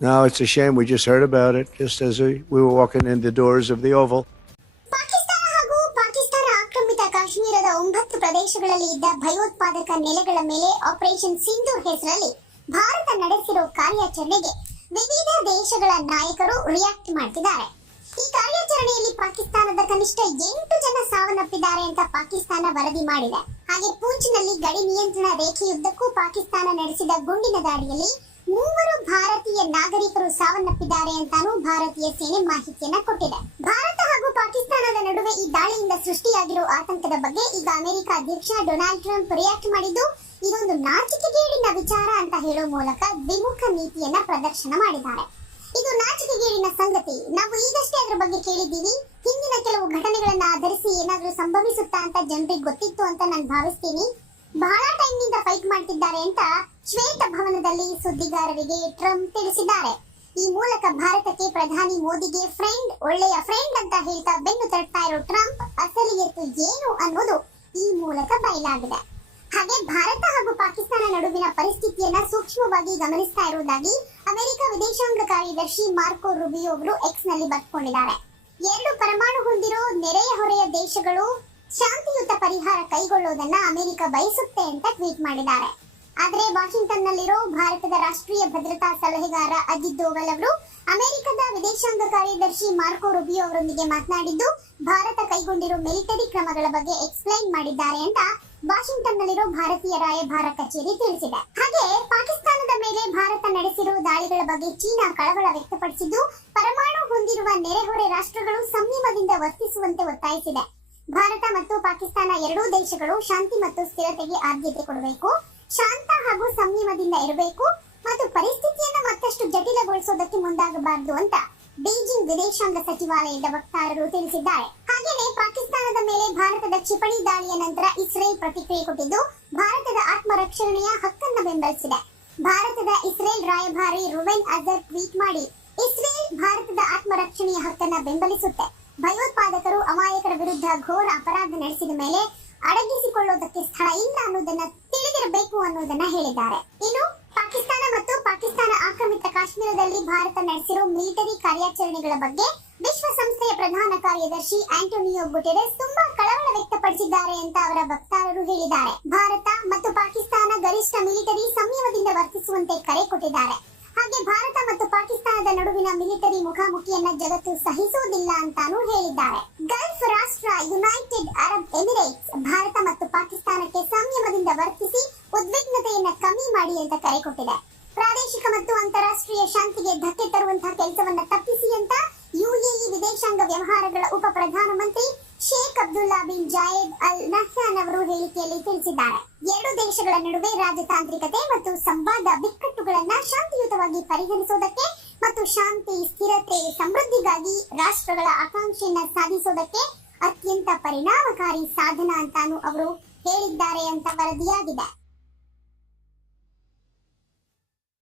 No, it's a shame. We just heard about it just as we, we were walking in the doors of the Oval. Pakistan ಹಾಗೂ ಪಾಕಿಸ್ತಾನ ಆಕ್ರಮಿತ ಕಾಶ್ಮೀರದ ಒಂಬತ್ತು ಪ್ರದೇಶಗಳಲ್ಲಿ ಇದ್ದ ಭಯೋತ್ಪಾದಕ ನೆಲೆಗಳ ಮೇಲೆ ಆಪರೇಷನ್ ಸಿಂಧೂರ್ ಹೆಸರಲ್ಲಿ ಭಾರತ ನಡೆಸಿರೋ ಕಾರ್ಯಾಚರಣೆಗೆ ವಿವಿಧ ದೇಶಗಳ ನಾಯಕರು ರಿಯಾಕ್ಟ್ ಮಾಡ್ತಿದ್ದಾರೆ ಈ ಕಾರ್ಯಾಚರಣೆಯಲ್ಲಿ ಪಾಕಿಸ್ತಾನದ ಕನಿಷ್ಠ ಎಂಟು ಜನ ಸಾವನ್ನಪ್ಪಿದ್ದಾರೆ ಅಂತ ಪಾಕಿಸ್ತಾನ ವರದಿ ಮಾಡಿದೆ. ಹಾಗೆ ಪೂಂಚ್ನಲ್ಲಿ ಗಡಿ ನಿಯಂತ್ರಣ ರೇಖೆಯುದ್ದಕ್ಕೂ ಪಾಕಿಸ್ತಾನ ನಡೆಸಿದ ಗುಂಡಿನ ದಾಳಿಯಲ್ಲಿ ಮೂವರು ಭಾರತೀಯ ನಾಗರಿಕರು ಸಾವನ್ನಪ್ಪಿದ್ದಾರೆ ಅಂತಾನೂ ಭಾರತೀಯ ಸೇನೆ ಮಾಹಿತಿಯನ್ನ ಕೊಟ್ಟಿದೆ. ಭಾರತ ಹಾಗೂ ಪಾಕಿಸ್ತಾನದ ನಡುವೆ ಈ ದಾಳಿಯಿಂದ ಸೃಷ್ಟಿಯಾಗಿರುವ ಆತಂಕದ ಬಗ್ಗೆ ಈಗ ಅಮೆರಿಕ ಅಧ್ಯಕ್ಷ ಡೊನಾಲ್ಡ್ ಟ್ರಂಪ್ ರಿಯಾಕ್ಟ್ ಮಾಡಿದ್ದು, ಇದೊಂದು ನಾಚಿಕೆಗೇಡಿನ ವಿಚಾರ ಅಂತ ಹೇಳೋ ಮೂಲಕ ದ್ವಿಮುಖ ನೀತಿಯನ್ನ ಪ್ರದರ್ಶನ ಮಾಡಿದ್ದಾರೆ. ಇದು ನಾಚಿಕೆಗೇಡಿನ ಸಂಗತಿ. ನಾವು ಈಗಷ್ಟೇ ಅದರ ಬಗ್ಗೆ ಕೇಳಿದ್ದೀವಿ ಹಿಂದಿನ ಕೆಲವು ಘಟನೆಗಳನ್ನ ಆಧರಿಸಿ ಏನಾದರೂ ಸಂಭವಿಸುತ್ತಾ ಅಂತ ಜನರಿಗೆ ಗೊತ್ತಿತ್ತು ಅಂತ ನಾನು ಭಾವಿಸ್ತೀನಿ. ಬಹಳ ಟೈಮ್ನಿಂದ ಫೈಟ್ ಮಾಡ್ತಿದ್ದಾರೆ ಅಂತ ಶ್ವೇತ ಭವನದಲ್ಲಿ ಸುದ್ದಿಗಾರರಿಗೆ ಟ್ರಂಪ್ ತಿಳಿಸಿದ್ದಾರೆ. ಈ ಮೂಲಕ ಭಾರತಕ್ಕೆ ಪ್ರಧಾನಿ ಮೋದಿಗೆ ಫ್ರೆಂಡ್ ಒಳ್ಳೆಯ ಫ್ರೆಂಡ್ ಅಂತ ಹೇಳ್ತಾ ಬೆನ್ನು ತಟ್ತಾ ಇರೋ ಟ್ರಂಪ್ ಅಸಲಿಯತ್ತು ಏನು ಅನ್ನೋದು ಈ ಮೂಲಕ ಬಯಲಾಗಿದೆ. ಹಾಗೆ ಭಾರತ ಹಾಗೂ ಪಾಕಿಸ್ತಾನ ನಡುವಿನ ಪರಿಸ್ಥಿತಿಯನ್ನ ಸೂಕ್ಷ್ಮವಾಗಿ ಗಮನಿಸ್ತಾ ಇರುವುದಾಗಿ ಅಮೆರಿಕ ವಿದೇಶಾಂಗ ಕಾರ್ಯದರ್ಶಿ ಮಾರ್ಕೋ ರುಬಿಯೋ ಅವರು ಎಕ್ಸ್ನಲ್ಲಿ ಬರ್ಕೊಂಡಿದ್ದಾರೆ. ಎರಡು ಪರಮಾಣು ಹೊಂದಿರೋ ನೆರೆಯ ಹೊರೆಯ ದೇಶಗಳು ಶಾಂತಿಯುತ ಪರಿಹಾರ ಕೈಗೊಳ್ಳುವುದನ್ನ ಅಮೆರಿಕ ಬಯಸುತ್ತೆ ಅಂತ ಟ್ವೀಟ್ ಮಾಡಿದ್ದಾರೆ. ಆದರೆ ವಾಷಿಂಗ್ಟನ್ ನಲ್ಲಿರೋ ಭಾರತದ ರಾಷ್ಟ್ರೀಯ ಭದ್ರತಾ ಸಲಹೆಗಾರ ಅಜಿತ್ ದೋವಲ್ ಅವರು ಅಮೆರಿಕದ ವಿದೇಶಾಂಗ ಕಾರ್ಯದರ್ಶಿ ಮಾರ್ಕೋ ರುಬಿಯೋ ಅವರೊಂದಿಗೆ ಮಾತನಾಡಿದ್ದು, ಭಾರತ ಕೈಗೊಂಡಿರುವ ಮಿಲಿಟರಿ ಕ್ರಮಗಳ ಬಗ್ಗೆ ಎಕ್ಸ್ಪ್ಲೈನ್ ಮಾಡಿದ್ದಾರೆ ಅಂತ ವಾಷಿಂಗ್ಟನ್ ನಲ್ಲಿರೋ ಭಾರತೀಯ ರಾಯಭಾರ ಕಚೇರಿ ತಿಳಿಸಿದೆ. ಹಾಗೆ ಪಾಕಿಸ್ತಾನದ ಮೇಲೆ ಭಾರತ ನಡೆಸಿರುವ ದಾಳಿಗಳ ಬಗ್ಗೆ ಚೀನಾ ಕಳವಳ ವ್ಯಕ್ತಪಡಿಸಿದ್ದು, ಪರಮಾಣು ಹೊಂದಿರುವ ನೆರೆಹೊರೆ ರಾಷ್ಟ್ರಗಳು ಸಂಯಮದಿಂದ ವರ್ತಿಸುವಂತೆ ಒತ್ತಾಯಿಸಿದೆ. ಭಾರತ ಮತ್ತು ಪಾಕಿಸ್ತಾನ ಎರಡೂ ದೇಶಗಳು ಶಾಂತಿ ಮತ್ತು ಸ್ಥಿರತೆಗೆ ಆದ್ಯತೆ ಕೊಡಬೇಕು, ಶಾಂತ ಹಾಗೂ ಸಂಯಮದಿಂದ ಇರಬೇಕು ಮತ್ತು ಪರಿಸ್ಥಿತಿಯನ್ನು ಮತ್ತಷ್ಟು ಜಟಿಲಗೊಳಿಸೋದಕ್ಕೆ ಮುಂದಾಗಬಾರದು ಅಂತ ಬೀಜಿಂಗ್ ವಿದೇಶಾಂಗ ಸಚಿವಾಲಯದ ವಕ್ತಾರರು ತಿಳಿಸಿದ್ದಾರೆ. ಹಾಗೆಯೇ ಪಾಕಿಸ್ತಾನದ ಮೇಲೆ ಭಾರತದ ಕ್ಷಿಪಣಿ ದಾಳಿಯ ನಂತರ ಇಸ್ರೇಲ್ ಪ್ರತಿಕ್ರಿಯೆ ಕೊಟ್ಟಿದ್ದು ಭಾರತದ ಆತ್ಮರಕ್ಷಣೆಯ ಹಕ್ಕನ್ನ ಬೆಂಬಲಿಸಿದೆ. ಭಾರತದ ಇಸ್ರೇಲ್ ರಾಯಭಾರಿ ರುವೆನ್ ಅಜರ್ ಟ್ವೀಟ್ ಮಾಡಿ, ಇಸ್ರೇಲ್ ಭಾರತದ ಆತ್ಮರಕ್ಷಣೆಯ ಹಕ್ಕನ್ನ ಬೆಂಬಲಿಸುತ್ತೆ. ಭಯೋತ್ಪಾದಕರು ಅಮಾಯಕರ ವಿರುದ್ಧ ಘೋರ ಅಪರಾಧ ನಡೆಸಿದ ಮೇಲೆ ಅಡಗಿಸಿಕೊಳ್ಳುವುದಕ್ಕೆ ಸ್ಥಳ ಇಲ್ಲ ಅನ್ನೋದನ್ನ ತಿಳಿದಿರಬೇಕು ಅನ್ನೋದನ್ನ ಹೇಳಿದ್ದಾರೆ. ಇನ್ನು ಪಾಕಿಸ್ತಾನ ಮತ್ತು ಪಾಕಿಸ್ತಾನ ಆಕ್ರಮಿತ ಕಾಶ್ಮೀರದಲ್ಲಿ ಭಾರತ ನಡೆಸಿರೋ ಮಿಲಿಟರಿ ಕಾರ್ಯಾಚರಣೆಗಳ ಬಗ್ಗೆ ವಿಶ್ವಸಂಸ್ಥೆಯ ಪ್ರಧಾನ ಕಾರ್ಯದರ್ಶಿ ಆಂಟೋನಿಯೋ ಗುಟೆರೆಸ್ ತುಂಬಾ ಕಳವಳ ವ್ಯಕ್ತಪಡಿಸಿದ್ದಾರೆ ಅಂತ ಅವರ ವಕ್ತಾರರು ಹೇಳಿದ್ದಾರೆ. ಭಾರತ ಮತ್ತು ಪಾಕಿಸ್ತಾನ ಗರಿಷ್ಠ ಮಿಲಿಟರಿ ಸಂಯಮದಿಂದ ವರ್ತಿಸುವಂತೆ ಕರೆ ಕೊಟ್ಟಿದ್ದಾರೆ. ಹಾಗೆ ಭಾರತ ಮತ್ತು ಪಾಕಿಸ್ತಾನದ ನಡುವಿನ ಮಿಲಿಟರಿ ಮುಖಾಮುಖಿಯನ್ನ ಜಗತ್ತು ಸಹಿಸುವುದಿಲ್ಲ ಅಂತಾನೂ ಹೇಳಿದ್ದಾರೆ. ಗಲ್ಫ್ ರಾಷ್ಟ್ರ, ಯುನೈಟೆಡ್ ಅರಬ್ ಎಮಿರೇಟ್ಸ್ ಭಾರತ ಮತ್ತು ಪಾಕಿಸ್ತಾನಕ್ಕೆ ಸಂಯಮದಿಂದ ವರ್ತಿಸಿ ಉದ್ವಿಗ್ನತೆಯನ್ನ ಕಮ್ಮಿ ಮಾಡಿ ಅಂತ ಕರೆ ಕೊಟ್ಟಿದೆ. ಪ್ರಾದೇಶಿಕ ಮತ್ತು ಅಂತಾರಾಷ್ಟ್ರೀಯ ಶಾಂತಿಗೆ ಧಕ್ಕೆ ತರುವಂತಹ ಕೆಲಸವನ್ನ ತಪ್ಪಿಸಿ ಅಂತ ಪ್ರಧಾನಮಂತ್ರಿ Sheikh Abdullah bin ಜಾಯೇದ್ Al Nahyan ಅವರು ಹೇಳಿಕೆಯಲ್ಲಿ ತಿಳಿಸಿದ್ದಾರೆ. ಎರಡು ದೇಶಗಳ ನಡುವೆ ರಾಜತಾಂತ್ರಿಕತೆ ಮತ್ತು ಸಂವಾದ ಬಿಕ್ಕಟ್ಟುಗಳನ್ನ ಶಾಂತಿಯುತವಾಗಿ ಪರಿಹರಿಸುವುದಕ್ಕೆ ಮತ್ತು ಶಾಂತಿ, ಸ್ಥಿರತೆ, ಸಮೃದ್ಧಿಗಾಗಿ ರಾಷ್ಟ್ರಗಳ ಆಕಾಂಕ್ಷೆಯನ್ನ ಸಾಧಿಸುವುದಕ್ಕೆ ಅತ್ಯಂತ ಪರಿಣಾಮಕಾರಿ ಸಾಧನ ಅಂತಾನು ಅವರು ಹೇಳಿದ್ದಾರೆ ಅಂತ ವರದಿಯಾಗಿದೆ.